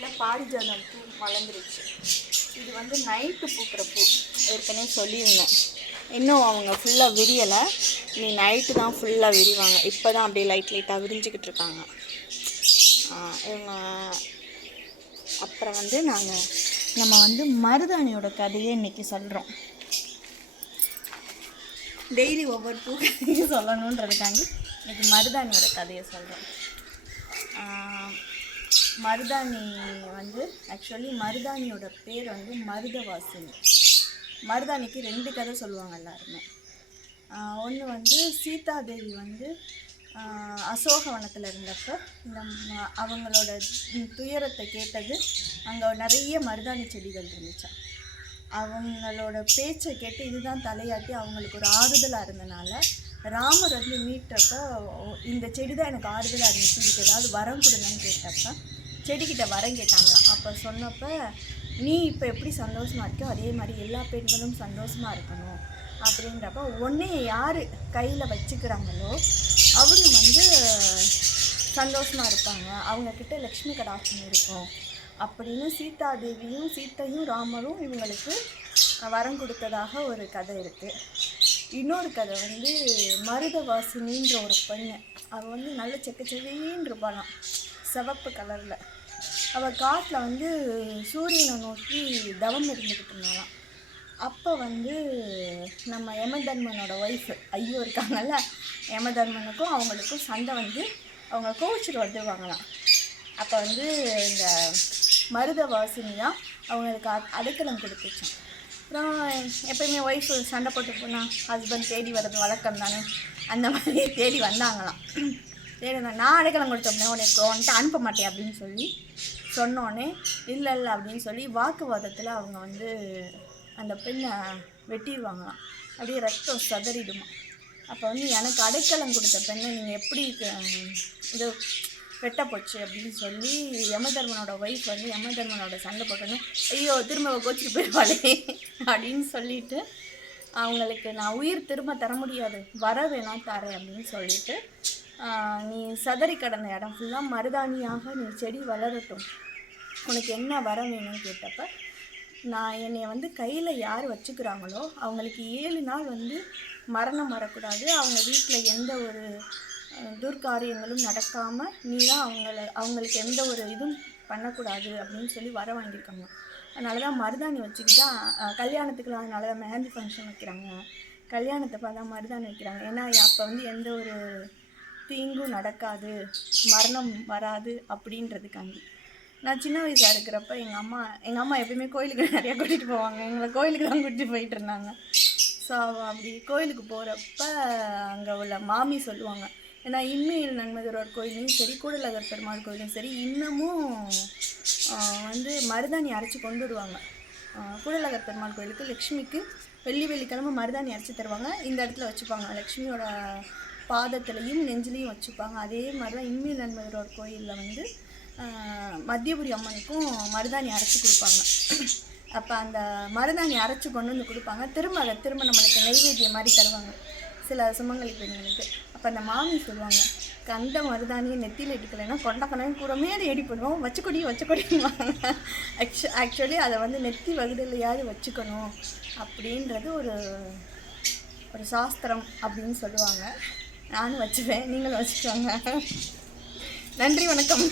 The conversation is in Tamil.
வீட்டில் பாரிஜாதம் பூ வளர்ந்துருச்சு. இது வந்து நைட்டு பூக்கிற பூ. ஏற்கனவே சொல்லியிருந்தேன். இன்னும் அவங்க ஃபுல்லாக விரியலை. நீ நைட்டு தான் ஃபுல்லாக விரிவாங்க. இப்போ தான் அப்படியே லைட்டாக விரிஞ்சிக்கிட்டு இருக்காங்க இவங்க. அப்புறம் வந்து நம்ம வந்து மருதாணியோட கதையை இன்றைக்கி சொல்கிறோம். டெய்லி ஒவ்வொரு பூ கதையை சொல்லணுன்றதுக்காண்டி இன்றைக்கி மருதாணியோட கதையை சொல்கிறோம். மருதாணி வந்து ஆக்சுவலி மருதாணியோட பேர் வந்து மருதவாசினி. மருதாணிக்கு 2 கதை சொல்லுவாங்க எல்லாருமே. ஒன்று வந்து சீதாதேவி வந்து அசோகவனத்தில் இருந்தப்போ அவங்களோட துயரத்தை கேட்டது. அங்கே நிறைய மருதாணி செடிகள் இருந்துச்சு. அவங்களோட பேச்சை கேட்டு இதுதான் தலையாட்டி அவங்களுக்கு ஒரு ஆறுதலாக இருந்தனால ராமர் வந்து மீட்டப்போ இந்த செடி தான் எனக்கு ஆறுதலாக இருந்துச்சு, இதுக்கு ஏதாவது வரம் கொடுங்கன்னு கேட்டப்போ செடிக்கிட்ட வரம் கேட்டாங்களாம். அப்போ சொன்னப்போ நீ இப்போ எப்படி சந்தோஷமாக இருக்கோ அதே மாதிரி எல்லா பெண்களும் சந்தோஷமாக இருக்கணும் அப்படின்றப்ப ஒன்றே யார் கையில் வச்சுக்கிறாங்களோ அவங்க வந்து சந்தோஷமாக இருப்பாங்க, அவங்கக்கிட்ட லக்ஷ்மி கடாட்சம் இருக்கும் அப்படின்னு சீத்தையும் ராமரும் இவங்களுக்கு வரம் கொடுத்ததாக ஒரு கதை இருக்குது. இன்னொரு கதை வந்து மருதவாசினின்ற ஒரு பெண்ணு. அவள் வந்து நல்ல செக்கச்செவின்னு இருப்பாளாம், சிவப்பு கலரில். அவள் காட்டில் வந்து சூரியனை நோக்கி தவம் இருந்துக்கிட்டு இருந்தாலாம். அப்போ வந்து நம்ம யமதர்மனோட ஒய்ஃபு ஐயோ இருக்காங்கல்ல, யமதர்மனுக்கும் அவங்களுக்கும் சண்டை வந்து அவங்க கோவிச்சுட்டு வந்துடுவாங்களாம். அப்போ வந்து இந்த மருதவாசினி தான் அவங்களுக்கு அடைக்கலம் கொடுத்துச்சான். அப்புறம் எப்பயுமே ஒய்ஃபு சண்டை போட்டு போனால் ஹஸ்பண்ட் தேடி வர்றது வழக்கம் தானே, அந்த மாதிரி தேடி வந்தாங்களாம். தேடி நான் அடைக்கலம் கொடுத்தோம்னே உனக்கு அனுப்ப மாட்டேன் அப்படின்னு சொல்லி சொன்னோன்னே இல்லை அப்படின்னு சொல்லி வாக்குவாதத்தில் அவங்க வந்து அந்த பெண்ணை வெட்டிடுவாங்களாம். அப்படியே ரத்தம் சதறிடுமா. அப்போ வந்து எனக்கு அடைக்கலம் கொடுத்த பெண்ணை நீங்கள் எப்படி இது வெட்ட போச்சு அப்படின்னு சொல்லி யமதர்மனோட ஒய்ஃப் வந்து யமதர்மனோட சண்டை போட்டோன்னே ஐயோ திரும்ப கோச்சிட்டு போயிடுவாளே அப்படின்னு சொல்லிட்டு அவங்களுக்கு நான் உயிர் திரும்ப தர முடியாது, வர வேணா தரேன் அப்படின்னு சொல்லிட்டு நீ சதறி கடந்த இடம் ஃபுல்லாக மருதாணியாக நீ செடி வளரட்டும், உனக்கு என்ன வர வேணும்னு கேட்டப்ப நான் என்னை வந்து கையில் யார் வச்சுக்கிறாங்களோ அவங்களுக்கு 7 நாள் வந்து மரணம் வரக்கூடாது, அவங்க வீட்டில் எந்த ஒரு துர்காரியங்களும் நடக்காமல் நீ தான் அவங்களுக்கு எந்த ஒரு இதுவும் பண்ணக்கூடாது அப்படின்னு சொல்லி வர வாங்கியிருக்காங்க. அதனால தான் மருதாணி வச்சுக்கிட்டா கல்யாணத்துக்குலாம் அதனால தான் மெஹந்தி ஃபங்க்ஷன் வைக்கிறாங்க, கல்யாணத்தை பார்த்தா மருதாணி வைக்கிறாங்க. ஏன்னா அப்போ வந்து எந்த ஒரு தீங்கும் நடக்காது, மரணம் வராது அப்படின்றதுக்காண்டி. நான் சின்ன வயசாக இருக்கிறப்ப எங்கள் அம்மா எப்பயுமே கோயிலுக்கு நிறையா கூட்டிகிட்டு போவாங்க, எங்களை கோயிலுக்கு தான் கூட்டிகிட்டு போயிட்டு இருந்தாங்க. ஸோ அப்படி கோயிலுக்கு போகிறப்ப அங்கே உள்ள மாமி சொல்லுவாங்க, ஏன்னா இன்மையில் நன்மதுரோர் கோயிலையும் சரி கூடலகர் பெருமாள் கோயிலையும் சரி இன்னமும் வந்து மருதாணி அரைச்சி கொண்டு வருவாங்க. கூடலகர் பெருமாள் கோயிலுக்கு லக்ஷ்மிக்கு வெள்ளிக்கிழமை மருதாணி அரைச்சி தருவாங்க, இந்த இடத்துல வச்சுப்பாங்க, லக்ஷ்மியோட பாதத்துலேயும் நெஞ்சிலையும் வச்சுப்பாங்க. அதே மாதிரி தான் இன்மையில் நன்மதுரோர் கோயிலில் வந்து மத்தியபுரி அம்மனுக்கும் மருதாணி அரைச்சி கொடுப்பாங்க. அப்போ அந்த மருதாணி அரைச்சி கொண்டு வந்து கொடுப்பாங்க, திரும்ப நம்மளுக்கு நெய்வேத்தியம் மாதிரி தருவாங்க சில சுமங்கலி பெண்களுக்கு. அப்போ அந்த மாமி சொல்லுவாங்க, கண்ட மருதாணியை நெத்தியில் எடுக்கலைன்னா கொண்டக்கணும் கூறமே அதை எடி பண்ணுவோம், வச்சுக்கொடிவாங்க. ஆக்சுவலி அதை வந்து நெத்தி வகுதிலையாவது வச்சுக்கணும் அப்படின்றது ஒரு சாஸ்திரம் அப்படின்னு சொல்லுவாங்க. நானும் வச்சுப்பேன், நீங்களும் வச்சுக்கோங்க. நன்றி, வணக்கம்.